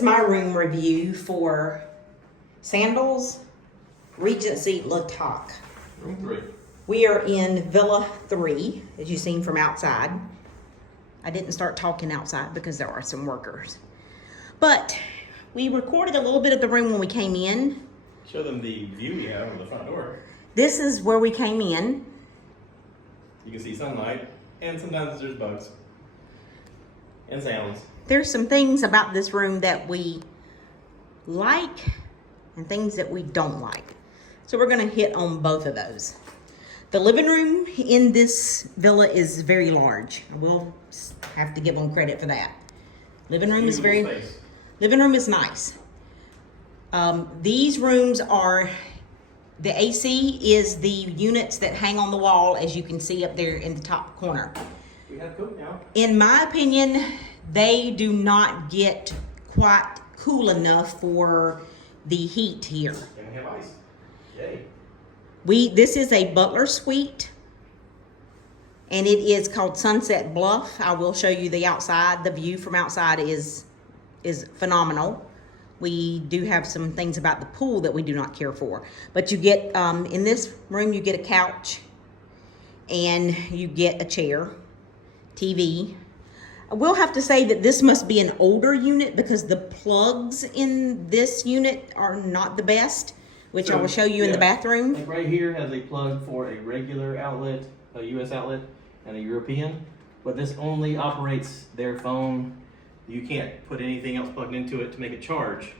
is my room review for Sandals Regency LaToc. Room 3. We are in Villa 3, as you've seen from outside. I didn't start talking outside because there are some workers. But we recorded a little bit of the room when we came in. Show them the view we have from the front door. This is where we came in. You can see sunlight, and sometimes there's bugs and sounds. There's some things about this room that we like and things that we don't like. So we're gonna hit on both of those. The living room in this villa is very large. I will have to give them credit for that. Living room is nice. These rooms are, the AC is the units that hang on the wall, as you can see up there in the top corner. We have cook now. In my opinion, they do not get quite cool enough for the heat here. And we have ice. Yay. This is a butler suite, and it is called Sunset Bluff. I will show you the outside. The view from outside is phenomenal. We do have some things about the pool that we do not care for. But you get, in this room, you get a couch, and you get a chair, TV. I will have to say that this must be an older unit because the plugs in this unit are not the best, which I will show you in the bathroom. Like right here has a plug for a regular outlet, a US outlet, and a European, but this only operates their phone. You can't put anything else plugged into it to make it charge.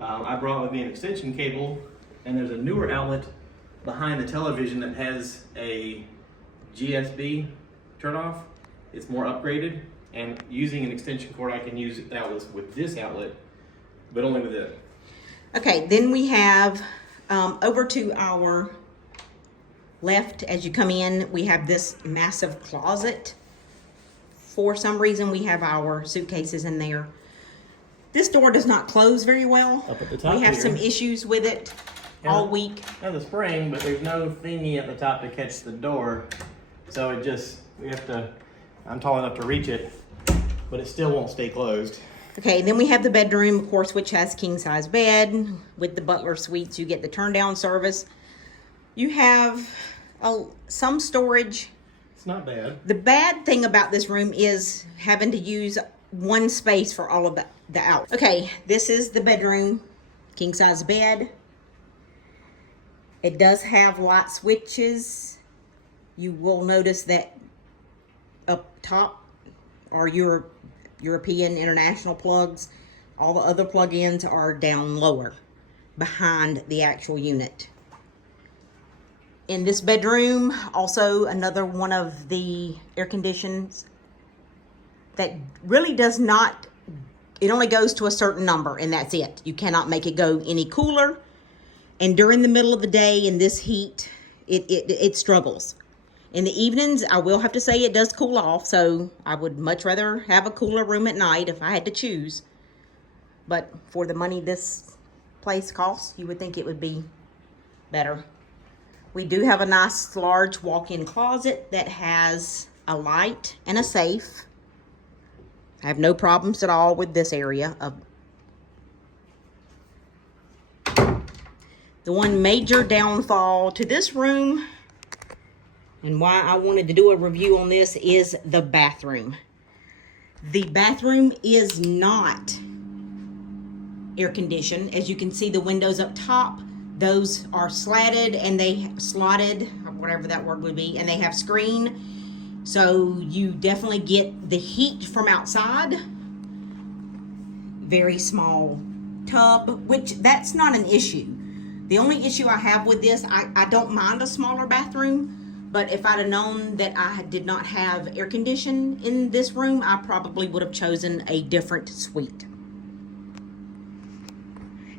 I brought with me an extension cable, and there's a newer outlet behind the television that has a GSB turnoff. It's more upgraded, and using an extension cord, I can use outlets with this outlet, but only with it. Okay, then we have over to our left as you come in, we have this massive closet. For some reason, we have our suitcases in there. This door does not close very well. Up at the top we have here. some issues with it all week. I have the spring, but there's no thingy at the top to catch the door. So it just, I'm tall enough to reach it, but it still won't stay closed. Okay, then we have the bedroom, of course, which has king size bed. With the butler suites, you get the turn down service. You have some storage. It's not bad. The bad thing about this room is having to use one space for all of the out. Okay, this is the bedroom, king size bed. It does have light switches. You will notice that up top are your European international plugs. All the other plug-ins are down lower behind the actual unit. In this bedroom, also another one of the air conditions that really does not, it only goes to a certain number and that's it. You cannot make it go any cooler. And during the middle of the day in this heat, it struggles. In the evenings, I will have to say it does cool off, so I would much rather have a cooler room at night if I had to choose. But for the money this place costs, you would think it would be better. We do have a nice large walk-in closet that has a light and a safe. I have no problems at all with this area. The one major downfall to this room, and why I wanted to do a review on this, is the bathroom. The bathroom is not air conditioned. As you can see, the windows up top, those are slotted, whatever that word would be, and they have screen. So you definitely get the heat from outside. Very small tub, which that's not an issue. The only issue I have with this, I don't mind a smaller bathroom, but if I'd have known that I did not have air conditioning in this room, I probably would have chosen a different suite.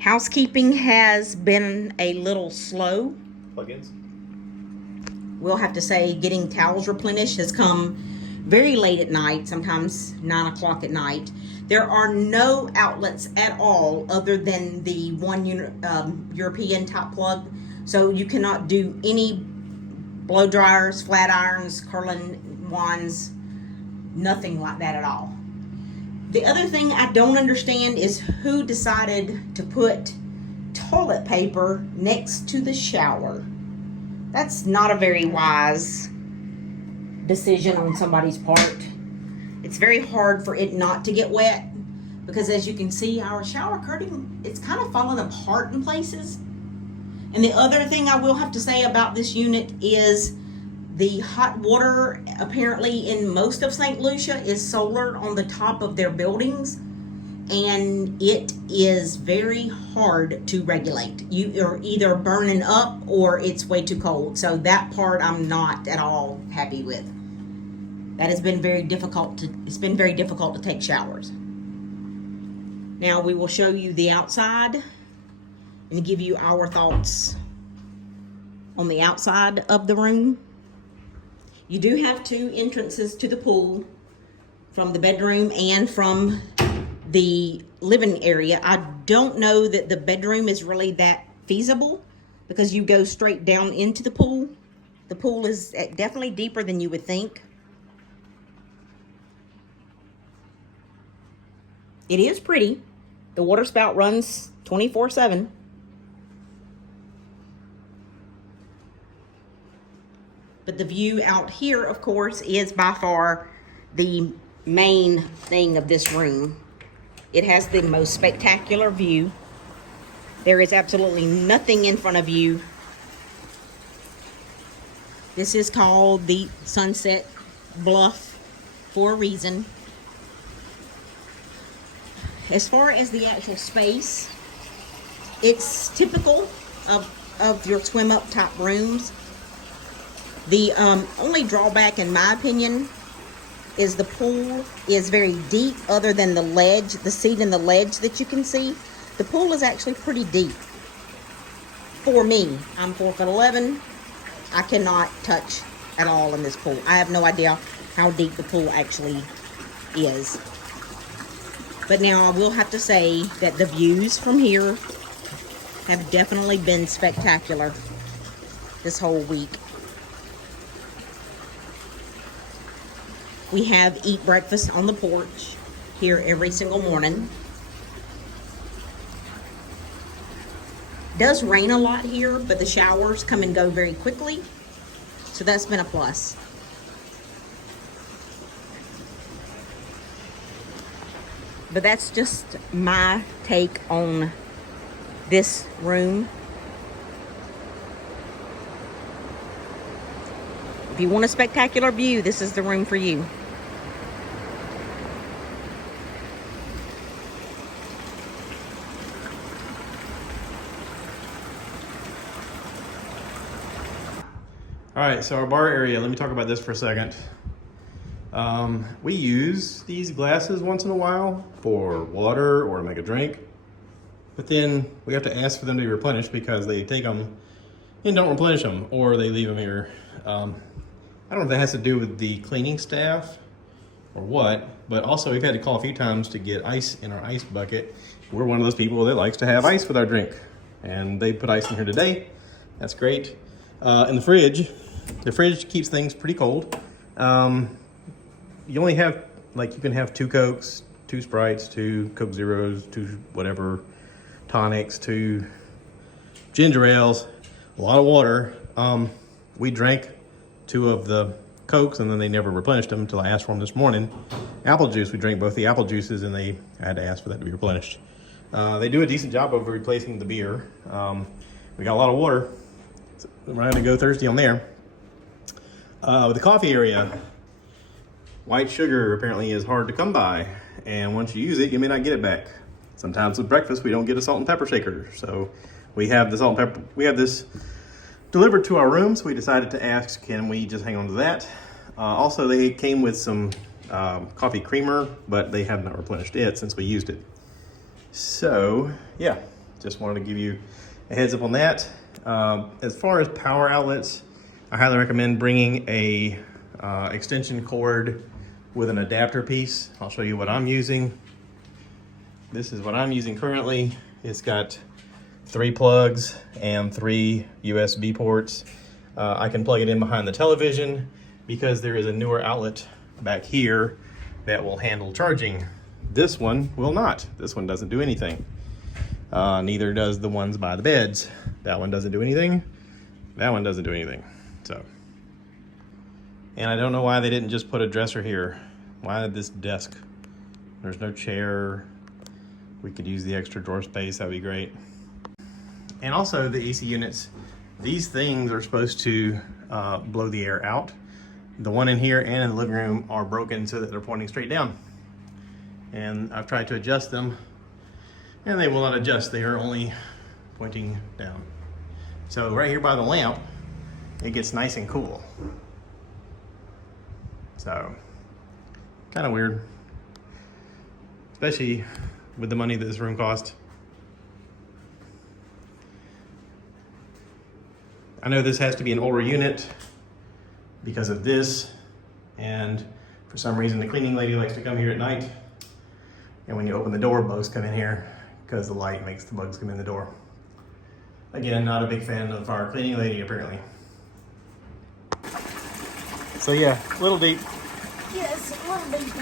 Housekeeping has been a little slow. Plugins. We'll have to say getting towels replenished has come very late at night, sometimes 9 o'clock at night. There are no outlets at all other than the one European top plug. So you cannot do any blow dryers, flat irons, curling wands, nothing like that at all. The other thing I don't understand is who decided to put toilet paper next to the shower. That's not a very wise decision on somebody's part. It's very hard for it not to get wet because, as you can see, our shower curtain, it's kind of falling apart in places. And the other thing I will have to say about this unit is the hot water, apparently in most of St. Lucia, is solar on the top of their buildings, and it is very hard to regulate. You are either burning up or it's way too cold. So that part I'm not at all happy with. That has been very difficult it's been very difficult to take showers. Now we will show you the outside and give you our thoughts on the outside of the room. You do have two entrances to the pool, from the bedroom and from the living area. I don't know that the bedroom is really that feasible because you go straight down into the pool. The pool is definitely deeper than you would think. It is pretty. The water spout runs 24/7. But the view out here, of course, is by far the main thing of this room. It has the most spectacular view. There is absolutely nothing in front of you. This is called the Sunset Bluff for a reason. As far as the actual space, it's typical of your swim up type rooms. The only drawback, in my opinion, is the pool is very deep. Other than the ledge, the seat and the ledge that you can see, the pool is actually pretty deep. For me, I'm 4'11". I cannot touch at all in this pool. I have no idea how deep the pool actually is. But now I will have to say that the views from here have definitely been spectacular this whole week. We have eat breakfast on the porch here every single morning. It does rain a lot here, but the showers come and go very quickly. So that's been a plus. But that's just my take on this room. If you want a spectacular view, this is the room for you. All right, so our bar area, let me talk about this for a second. We use these glasses once in a while for water or to make a drink, but then we have to ask for them to be replenished because they take them and don't replenish them, or they leave them here. I don't know if that has to do with the cleaning staff or what, but also we've had to call a few times to get ice in our ice bucket. We're one of those people that likes to have ice with our drink, and they put ice in here today. That's great. In the fridge keeps things pretty cold. You only have, like, you can have 2 Cokes, 2 Sprites, 2 Coke Zeros, 2 whatever tonics, 2 ginger ales, a lot of water. We drank 2 of the Cokes and then they never replenished them until I asked for them this morning. Apple juice, we drank both the apple juices and I had to ask for that to be replenished. They do a decent job of replacing the beer. We got a lot of water. So we're not gonna go thirsty on there. With the coffee area, white sugar apparently is hard to come by, and once you use it, you may not get it back. Sometimes with breakfast, we don't get a salt and pepper shaker, so we have the salt and pepper. We have this delivered to our room, so we decided to ask, can we just hang on to that? Also, they came with some coffee creamer, but they have not replenished it since we used it. So yeah, just wanted to give you a heads up on that. As far as power outlets, I highly recommend bringing a extension cord with an adapter piece. I'll show you what I'm using. This is what I'm using currently. It's got 3 plugs and 3 USB ports. I can plug it in behind the television because there is a newer outlet back here that will handle charging This one will not. This one doesn't do anything. Neither does the ones by the beds. That one doesn't do anything. That one doesn't do anything. So, and I don't know why they didn't just put a dresser here. Why this desk? There's no chair. We could use the extra drawer space. That'd be great. And also the AC units, these things are supposed to blow the air out. The one in here and in the living room are broken so that they're pointing straight down. And I've tried to adjust them and they will not adjust. They are only pointing down. So right here by the lamp, it gets nice and cool. So, kind of weird. Especially with the money that this room cost. I know this has to be an older unit because of this, and for some reason the cleaning lady likes to come here at night, and when you open the door, bugs come in here because the light makes the bugs come in the door. Again, not a big fan of our cleaning lady apparently. So yeah, a little deep. Yes, a little deep.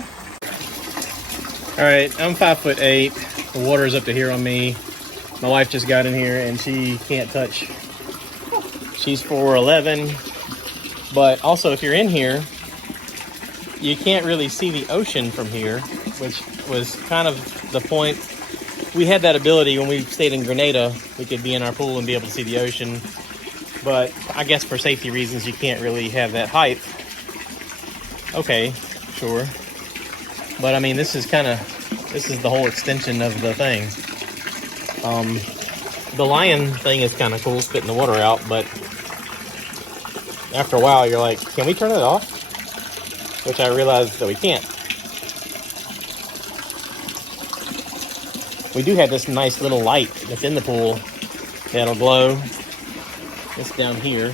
All right, I'm 5'8". The water's up to here on me. My wife just got in here and she can't touch. She's 4'11". But also if you're in here, you can't really see the ocean from here, which was kind of the point. We had that ability when we stayed in Grenada. We could be in our pool and be able to see the ocean. But I guess for safety reasons, you can't really have that height. Okay, sure. But I mean, this is the whole extension of the thing. The lion thing is kind of cool, spitting the water out, but after a while you're like, can we turn it off? Which I realized that we can't. We do have this nice little light that's in the pool that'll glow. It's down here.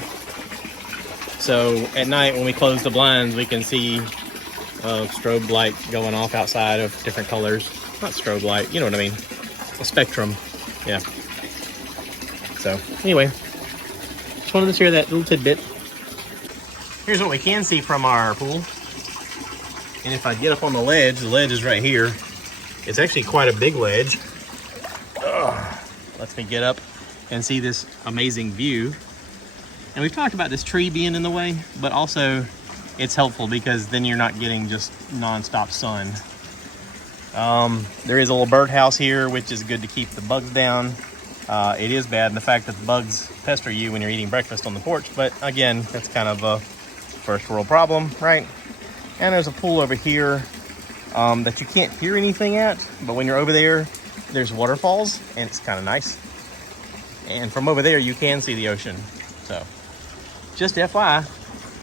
So at night when we close the blinds, we can see strobe light going off outside of different colors. Not strobe light, you know what I mean. A spectrum, yeah. So anyway, just wanted to share that little tidbit. Here's what we can see from our pool. And if I get up on the ledge is right here. It's actually quite a big ledge. Lets me get up and see this amazing view. And we've talked about this tree being in the way, but also it's helpful because then you're not getting just non-stop sun. There is a little birdhouse here, which is good to keep the bugs down. It is bad in the fact that the bugs pester you when you're eating breakfast on the porch, but again, that's kind of a first world problem, right? And there's a pool over here that you can't hear anything at, but when you're over there, there's waterfalls, and it's kind of nice. And from over there, you can see the ocean. So, just FYI.